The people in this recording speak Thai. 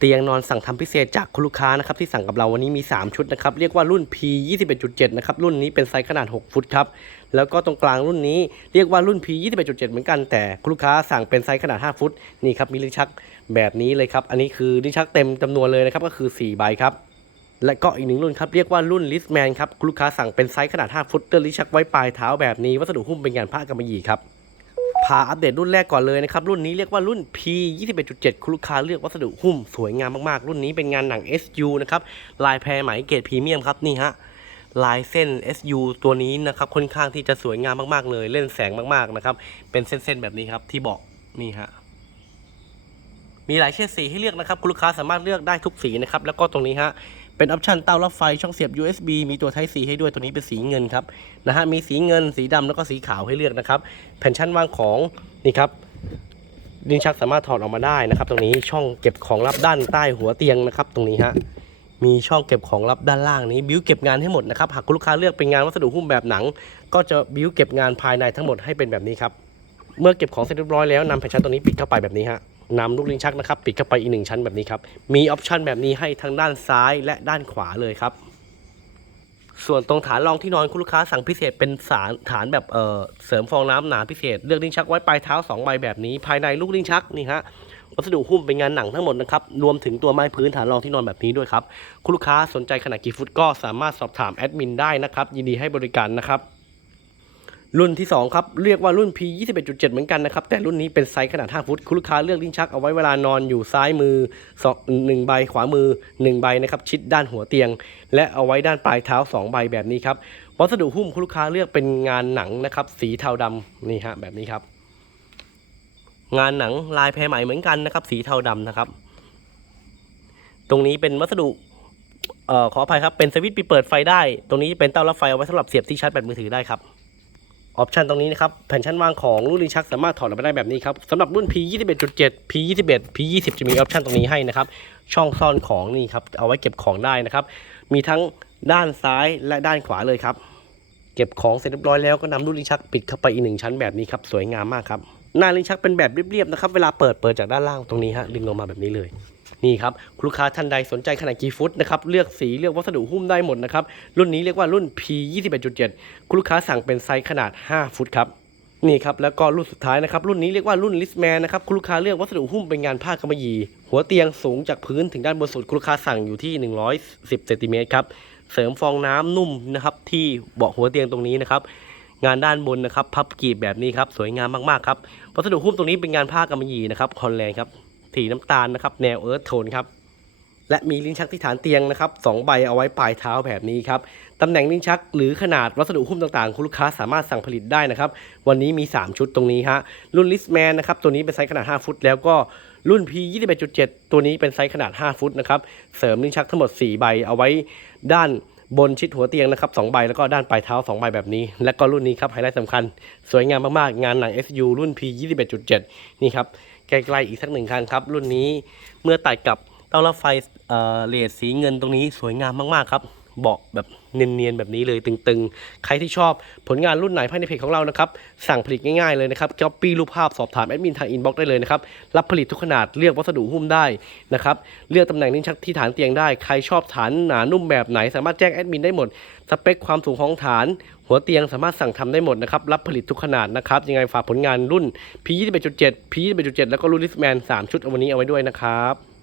เตียงนอนสั่งทำพิเศษจากคุณลูกค้านะครับที่สั่งกับเราวันนี้มี 3 ชุดนะครับเรียกว่ารุ่น P 21.7นะครับรุ่นนี้เป็นไซส์ขนาด 6 ฟุตครับแล้วก็ตรงกลางรุ่นนี้เรียกว่ารุ่น P 21.7 เหมือนกันแต่คุณลูกค้าสั่งเป็นไซส์ขนาด 5 ฟุตนี่ครับมีลิ้นชักแบบนี้เลยครับอันนี้คือลิ้นชักเต็มจำนวนเลยนะครับก็คือ4ใบครับและก็อีกหนึ่งรุ่นครับเรียกว่ารุ่น Listman ครับคุณลูกค้าสั่งเป็นไซส์ขนาด 5 ฟุตเลือกลิ้นชักไว้ปลายเท้าแบบนี้วัสดุหุ้มเป็นงานผ้ากำมะหยี่ครับ พาอัปเดตรุ่นแรกก่อนเลยนะครับ รุ่นนี้เรียกว่ารุ่น P 21.7 คุณลูกค้าเลือกวัสดุหุ้มสวยงามมากๆ รุ่นนี้เป็นงานหนัง SU นะครับ ลายแพรไหมเกรดพรีเมียมครับนี่ฮะลายเส้น SU ตัวนี้นะครับค่อนข้างที่จะสวยงามมากๆเลย เล่นแสงมากๆนะครับ เป็นเส้นๆแบบนี้ครับที่เบอกนี่ฮะมีหลายเฉดสีให้เลือกนะครับ คุณลูกค้าสามารถเลือกได้ทุกสีนะครับแล้วก็ตรงนี้ฮะ เป็นออปชันเตารับไฟช่องเสียบ USB มีตัว Type C ให้ด้วยตัวนี้เป็นสีเงินครับนะฮะมีสีเงินสีดำแล้วก็สีขาวให้เลือกนะครับ แผ่นชั้นวางของนี่ครับลิ้นชักสามารถถอดออกมาได้นะครับ ตรงนี้ช่องเก็บของลับด้านใต้หัวเตียงนะครับ ตรงนี้ฮะมีช่องเก็บของลับด้านล่างนี้ บิวเก็บงานให้หมดนะครับหากคุณลูกค้าเลือกเป็นงานวัสดุหุ้มแบบหนัง ก็จะบิวเก็บงานภายในทั้งหมดให้เป็นแบบนี้ครับเมื่อเก็บของเสร็จเรียบร้อยแล้วนำแผ่นชั้นตัวนี้ปิดเข้าไปแบบนี้ฮะ นำลูกลิ้นชักนะครับ ปิดเข้าไปอีกหนึ่งชั้นแบบนี้ครับ มีออปชันแบบนี้ให้ทั้งด้านซ้ายและด้านขวาเลยครับ ส่วนตรงฐานรองที่นอนคุณลูกค้าสั่งพิเศษเป็นสารฐานแบบเออเสริมฟองน้ำหนาพิเศษ เลือกลิ้นชักไว้ปลายเท้า2ใบแบบนี้ ภายในลูกลิ้นชักนี่ฮะวัสดุหุ้มเป็นงานหนังทั้งหมดนะครับ รวมถึงตัวไม้พื้นฐานรองที่นอนแบบนี้ด้วยครับ คุณลูกค้าสนใจขนาดกี่ฟุตก็สามารถสอบถามแอดมินได้นะครับ ยินดีให้บริการนะครับ รุ่นที่ 2 ครับ เรียกว่ารุ่น P 21.7 เหมือนกันนะครับ แต่รุ่นนี้เป็นไซส์ขนาด 5 ฟุต คุณลูกค้าเลือกลิ้นชักเอาไว้เวลานอนอยู่ซ้ายมือสองหนึ่งใบขวามือ 1 ใบนะครับ ชิดด้านหัวเตียง และเอาไว้ด้านปลายเท้า 2 ใบแบบนี้ครับวัสดุหุ้มคุณลูกค้าเลือกเป็นงานหนังนะครับ สีเทาดำนี่ฮะแบบนี้ครับ งานหนังลายแพรไหมเหมือนกันนะครับ สีเทาดำนะครับ ตรงนี้เป็นวัสดุออขออภัยครับเป็นสวิตช์ปิดเปิดไฟได้ ตรงนี้เป็นเต้ารับไฟเอาไว้สำหรับเสียบที่ชาร์จแบตมือถือได้ครับ ออปชันตรงนี้นะครับ แผ่นชั้นวางของรุ่นลิ้นชักสามารถถอดออกมาได้แบบนี้ครับสำหรับรุ่น P 21.7 P 21 P 20จะมีออปชันตรงนี้ให้นะครับ ช่องซ่อนของนี่ครับ เอาไว้เก็บของได้นะครับ มีทั้งด้านซ้ายและด้านขวาเลยครับ เก็บของเสร็จเรียบร้อยแล้วก็นำรุ่นลิ้นชักปิดเข้าไปอีกหนึ่งชั้นแบบนี้ครับ สวยงามมากครับ หน้าลิ้นชักเป็นแบบเรียบๆนะครับ เวลาเปิดเปิดจากด้านล่างตรงนี้ฮะ ดึงลงมาแบบนี้เลย นี่ครับลูกค้าท่านใดสนใจขนาดกี่ฟุตนะครับเลือกสีเลือกวัสดุหุ้มได้หมดนะครับรุ่นนี้เรียกว่ารุ่น P 21.7คุณลูกค้าสั่งเป็นไซส์ขนาด 5 ฟุตครับนี่ครับแล้วก็รุ่นสุดท้ายนะครับรุ่นนี้เรียกว่ารุ่น Listman นะครับคุณลูกค้าเลือกวัสดุหุ้มเป็นงานผ้ากำมะหยี่หัวเตียงสูงจากพื้นถึงด้านบนสุดคุณลูกค้าสั่งอยู่ที่ 110เซนติเมตรครับเสริมฟองน้ำนุ่มนะครับที่เบาะหัวเตียงตรงนี้นะครับงานด้านบนนะครับพับกีบแบบนี้ครับสวยงามมากๆครับวัสดุหุ้มตรงนี้เป็นงานผ้ากำมะหยี่นะครับฮอลแลนด์ครับ สีน้ำตาลนะครับ แนวเอิร์ธโทนครับและมีลิ้นชักที่ฐานเตียงนะครับสองใบเอาไว้ปลายเท้าแบบนี้ครับตำแหน่งลิ้นชักหรือขนาดวัสดุหุ้มต่างๆ คุณลูกค้าสามารถสั่งผลิตได้นะครับ วันนี้มี 3 ชุดตรงนี้ฮะ รุ่นลิสแมนนะครับ ตัวนี้เป็นไซส์ขนาด 5 ฟุต แล้วก็รุ่น P 21.7 ตัวนี้เป็นไซส์ขนาด 5 ฟุตนะครับ เสริมลิ้นชักทั้งหมด 4 ใบเอาไว้ด้านบนชิดหัวเตียงนะครับสองใบแล้วก็ด้านปลายเท้า 2 ใบแบบนี้ และก็รุ่นนี้ครับไฮไลท์สำคัญ สวยงามมากๆ งานหนัง SU รุ่น P 21.7 นี่ครับ ไกลๆอีกสักหนึ่งคันครับ รุ่นนี้เมื่อตัดกับเต้ารับไฟเเลสสีเงินตรงนี้สวยงามมากๆครับ เบาะแบบเนียนๆแบบนี้เลยตึงๆ ใครที่ชอบผลงานรุ่นไหนภายในเพจของเรานะครับ สั่งผลิตง่ายๆเลยนะครับก๊อปปี้รูปภาพสอบถามแอดมินทางอินบ็อกซ์ได้เลยนะครับ รับผลิตทุกขนาดเลือกวัสดุหุ้มได้นะครับ เลือกตำแหน่งลิ้นชักที่ฐานเตียงได้ ใครชอบฐานหนานุ่มแบบไหน สามารถแจ้งแอดมินได้หมด สเปคความสูงของฐาน หัวเตียงสามารถสั่งทำได้หมดนะครับ รับผลิตทุกขนาดนะครับ ยังไงฝากผลงานรุ่น P 21.7 P 21.7แล้วก็รุ่น Listman 3ชุดเอาวันนี้เอาไว้ด้วยนะครับ